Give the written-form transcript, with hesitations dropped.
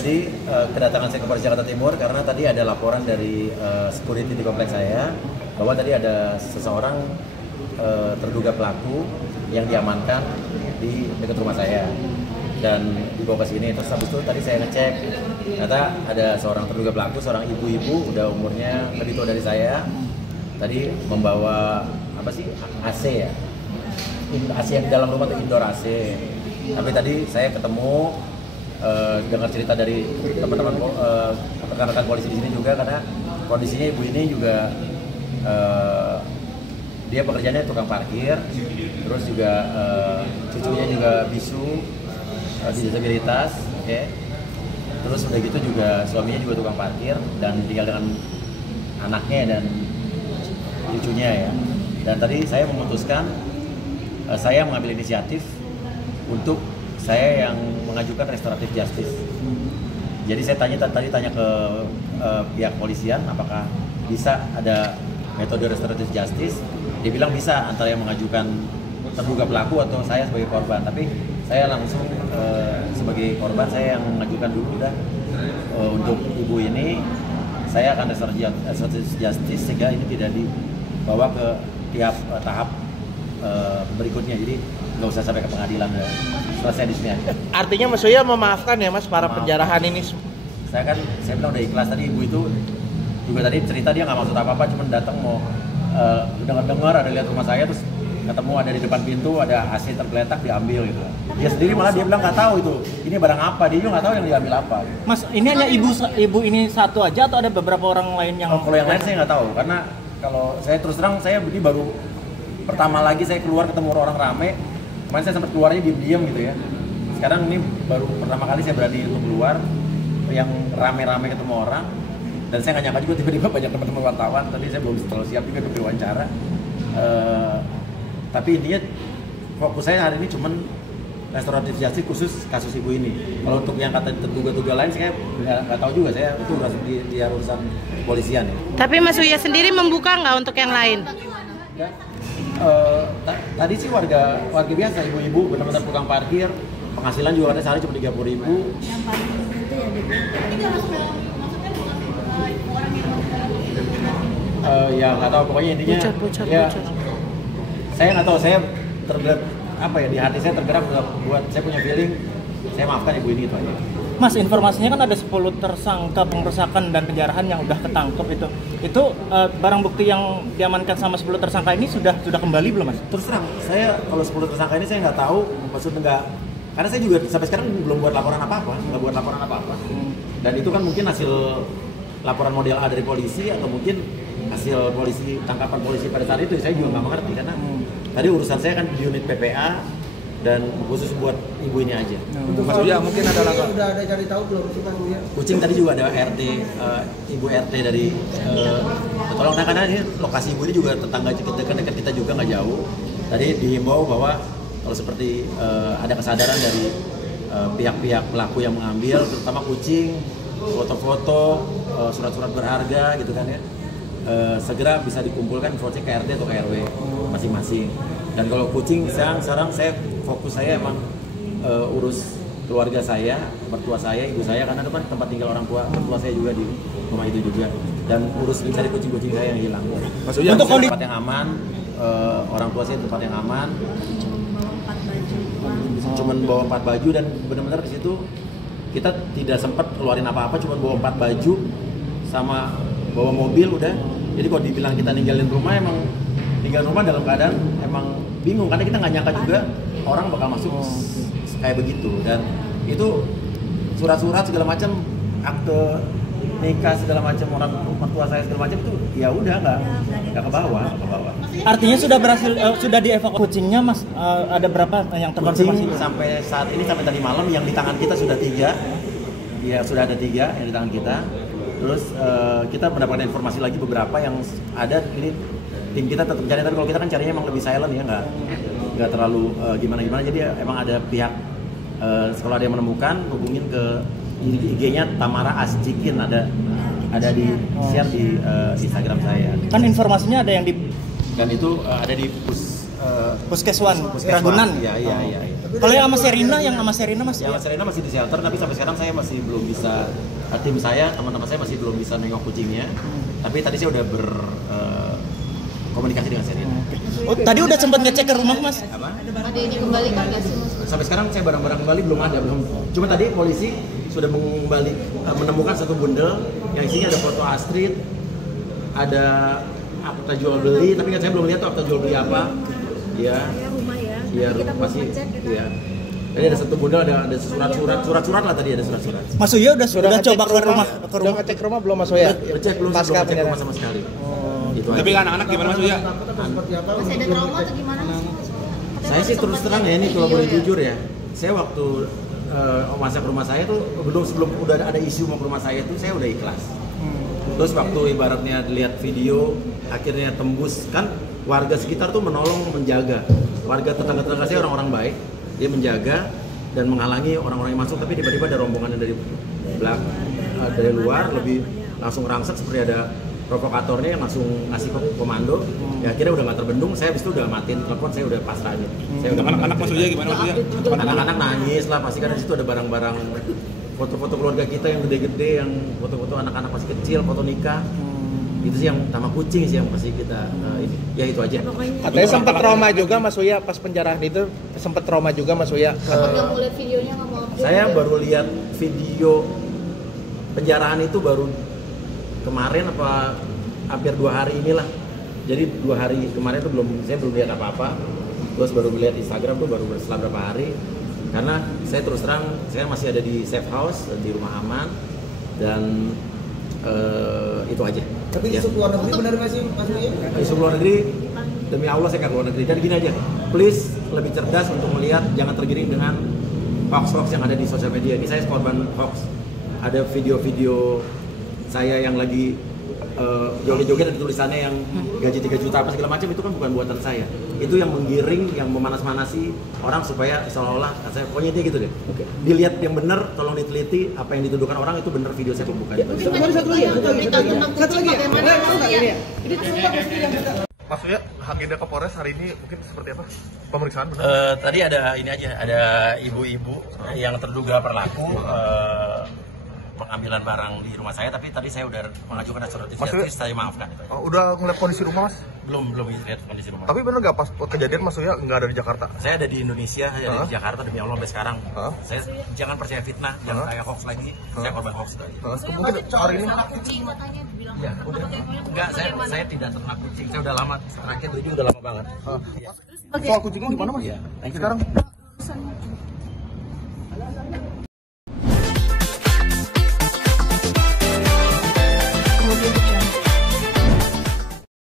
Jadi kedatangan saya ke Polres Jakarta Timur karena tadi ada laporan dari security di kompleks saya bahwa tadi ada seseorang terduga pelaku yang diamankan di dekat rumah saya dan dibawa ke sini. Terus habis itu tadi saya ngecek, ternyata ada seorang terduga pelaku, seorang ibu-ibu udah umurnya lebih tua dari saya. Tadi membawa apa sih, AC ya, AC yang di dalam rumah itu indoor AC. Tapi tadi saya ketemu, dengar cerita dari teman-teman rekan-rekan polisi di sini juga, karena kondisinya ibu ini juga dia pekerjaannya tukang parkir, terus juga cucunya juga bisu, disabilitas, oke. Terus udah gitu juga suaminya juga tukang parkir dan tinggal dengan anaknya dan cucunya ya. Dan tadi saya memutuskan, saya mengambil inisiatif untuk saya yang mengajukan restoratif justice. Jadi saya tanya ke pihak polisian apakah bisa ada metode restoratif justice. Dia bilang bisa, antara yang mengajukan terduga pelaku atau saya sebagai korban. Tapi saya langsung sebagai korban, saya yang mengajukan dulu udah untuk ibu ini. Saya akan restoratif justice sehingga ini tidak dibawa ke tiap tahap berikutnya. Jadi nggak usah sampai ke pengadilan, selesai di sini aja. Artinya Mas Surya memaafkan ya Mas para penjarahan ini? Saya bilang udah ikhlas. Tadi ibu itu juga tadi cerita dia nggak maksud apa-apa, cuma datang mau dengar ada lihat rumah saya, terus ketemu ada di depan pintu ada AC tergeletak, diambil gitu. Dia sendiri malah dia bilang nggak tahu itu ini barang apa, dia juga nggak tahu yang diambil apa. Mas, ini hanya ibu ini satu aja atau ada beberapa orang lain yang? Kalau yang lain saya nggak tahu, karena kalau saya terus terang saya ini baru pertama lagi saya keluar ketemu orang rame. Kemarin saya sempat keluarnya diam-diam gitu ya. Sekarang ini baru pertama kali saya berani untuk keluar yang rame-rame ketemu orang. Dan saya nggak nyangka juga tiba-tiba banyak teman-teman wartawan. Tadi saya belum terlalu siap juga untuk diwawancara. Tapi intinya fokus saya hari ini cuman restoratif justice khusus kasus ibu ini. Kalau untuk yang kata terduga-duga lain saya nggak tahu juga, saya itu urusan kepolisian ya. Tapi Mas Surya sendiri membuka nggak untuk yang lain? Tadi sih warga biasa, ibu-ibu benar-benar tukang parkir, penghasilan juga ada sehari cuma 30.000. Yang paling itu ya ya nggak tahu, pokoknya intinya bocor. Saya nggak tahu, saya tergerak apa ya, di hati saya tergerak buat saya punya feeling saya maafkan ibu ini, itu aja. Mas, informasinya kan ada 10 tersangka pengerusakan dan penjarahan yang udah ketangkep itu barang bukti yang diamankan sama 10 tersangka ini sudah kembali belum Mas? Terus terang saya kalau 10 tersangka ini saya nggak tahu, maksudnya nggak, karena saya juga sampai sekarang belum buat laporan apa-apa, dan itu kan mungkin hasil laporan model A dari polisi atau mungkin hasil tangkapan polisi pada saat itu, saya juga nggak mengerti karena tadi urusan saya kan di unit PPA dan khusus buat ibu ini aja. Untuk Mas Surya mungkin ada laporan. Udah ada cari tahu belum sih Mas Surya? Kucing tadi juga ada RT, ibu RT dari tolong, karena ini lokasi ibu ini juga tetangga dekat kita juga nggak jauh. Tadi dihimbau bahwa kalau seperti ada kesadaran dari pihak-pihak pelaku yang mengambil, terutama kucing, foto-foto, surat-surat berharga gitu kan ya, segera bisa dikumpulkan informasi ke RT atau ke RW masing-masing. Dan kalau kucing sekarang saya fokus saya emang urus keluarga saya, mertua saya, ibu saya, karena itu kan tempat tinggal orang tua, mertua saya juga di rumah itu juga, dan urus mencari kucing-kucing saya yang hilang. Maksudnya untuk tempat yang aman, orang tua saya tempat yang aman, cuman bawa 4 baju dan benar-benar di situ kita tidak sempat keluarin apa-apa, cuma bawa 4 baju sama bawa mobil udah. Jadi kalau dibilang kita ninggalin rumah, emang tinggal rumah dalam keadaan emang bingung, karena kita nggak nyangka juga orang bakal masuk kayak begitu. Dan itu surat-surat segala macam, akte nikah segala macam, orang mertua saya segala macam itu ya udah nggak ke bawah. Artinya sudah berhasil, sudah dievakuasi kucingnya Mas, ada berapa yang terkonfirmasi? Kucing sampai saat ini, sampai tadi malam yang di tangan kita sudah 3, ya sudah ada 3 yang di tangan kita. Terus kita mendapatkan informasi lagi beberapa yang ada, ini tim kita tetap cari, tapi kalau kita kan carinya emang lebih silent ya, nggak terlalu gimana-gimana. Jadi emang ada pihak, kalau ada yang menemukan hubungin ke IG-nya Tamara Asjikin, ada di share di Instagram saya. Kan informasinya ada yang di dan itu ada di Puskeswan Ragunan. Iya. Kalau yang sama Serina Mas? Yang Serena masih di shelter, tapi sampai sekarang saya masih belum bisa, tim saya, teman-teman saya masih belum bisa nengok kucingnya. Tapi tadi saya udah berkomunikasi dengan Serena. Oh, tadi udah sempat ngecek ke rumah Mas? Apa? Ada yang dikembalikan nggak sih Mas? Sampai sekarang saya barang-barang kembali belum ada, belum. Cuma tadi polisi sudah menemukan satu bundel yang isinya ada foto Astrid, ada akta jual beli, tapi kan saya belum lihat tuh akta jual beli apa. Iya. Rumah ya. Iya, Kita mau masih. ngecek kita. Iya. Tadi ada satu bundel, ada surat-surat lah tadi, ada surat-surat. Mas Uya udah coba ke rumah. Udah ngecek rumah belum Mas Uya? Cek belum, Pasca belum cek penyerahan. rumah sama sekali. Itu Tapi aja. anak-anak gimana Mas Uya? Masih ada trauma atau gimana Mas? Katanya Saya sih terus terang ya, ini kalau boleh video jujur ya, saya waktu masa ke rumah saya tuh sebelum udah ada isu mau ke rumah saya tuh saya udah ikhlas. Terus waktu ibaratnya lihat video akhirnya tembus, kan warga sekitar tuh menolong, menjaga. Warga tetangga-tetangga saya orang-orang baik, dia menjaga dan menghalangi orang-orang yang masuk, tapi tiba-tiba ada rombongan dari dari luar lebih langsung rangsek seperti ada provokatornya yang langsung ngasih komando. Ya akhirnya udah nggak terbendung, saya habis itu udah matiin telepon, saya udah pasrah aja. Saya udah Anak-anak Mas Uya gimana Mas Uya? anak-anak nangis lah pasti, karena di situ ada barang-barang foto-foto keluarga kita yang gede-gede, yang foto-foto anak-anak masih kecil, foto nikah. Itu sih yang sama kucing sih yang pasti kita ini. Ya itu aja. Katanya sempat trauma juga Mas Uya pas penjarahan itu, sempat trauma juga Mas Uya. Nggak mau lihat videonya, nggak mau update. Saya baru lihat video penjarahan itu baru kemarin apa hampir 2 hari inilah. Jadi 2 hari kemarin itu saya belum lihat apa-apa. Terus baru lihat Instagram tuh baru setelah berapa hari. Karena saya terus terang saya masih ada di safe house, di rumah aman, dan itu aja. Tapi ya. isu luar negeri benar nggak sih Mas Uya? Isu luar negeri, demi Allah saya nggak keluar negeri. Jadi gini aja, please lebih cerdas untuk melihat, jangan tergiring dengan hoax-hoax yang ada di sosial media. Ini saya korban hoax. Ada video-video saya yang lagi joget-joget, ada tulisannya yang gaji 3 juta apa segala macam, itu kan bukan buatan saya. Itu yang menggiring, yang memanas-manasi orang supaya seolah-olah saya, pokoknya dia gitu deh. Dilihat yang benar, tolong diteliti apa yang dituduhkan orang itu benar video saya bukan. Satu lagi ya. Mas Uya, agenda ke Polres hari ini mungkin seperti apa? Pemeriksaan benar? Tadi ada ini aja, ada ibu-ibu yang terduga pelaku pengambilan barang di rumah saya, tapi tadi saya udah mengajukan surat inisiatif, saya maafkan. Udah ngeliat kondisi rumah Mas? Belum lihat kondisi rumah. Tapi bener nggak pas kejadian Mas Uya nggak ada di Jakarta? Saya ada di Indonesia, saya ada di Jakarta, demi Allah sampai sekarang. Saya jangan percaya fitnah, jangan kayak hoax lagi. Saya korban hoax tadi. Mungkin hari ini Kucing matanya dibilang. Ya, udah. Enggak, saya tidak ternak kucing. Saya udah lama, terakhir itu udah lama banget. soal kucingnya gimana Mas? Iya. Sekarang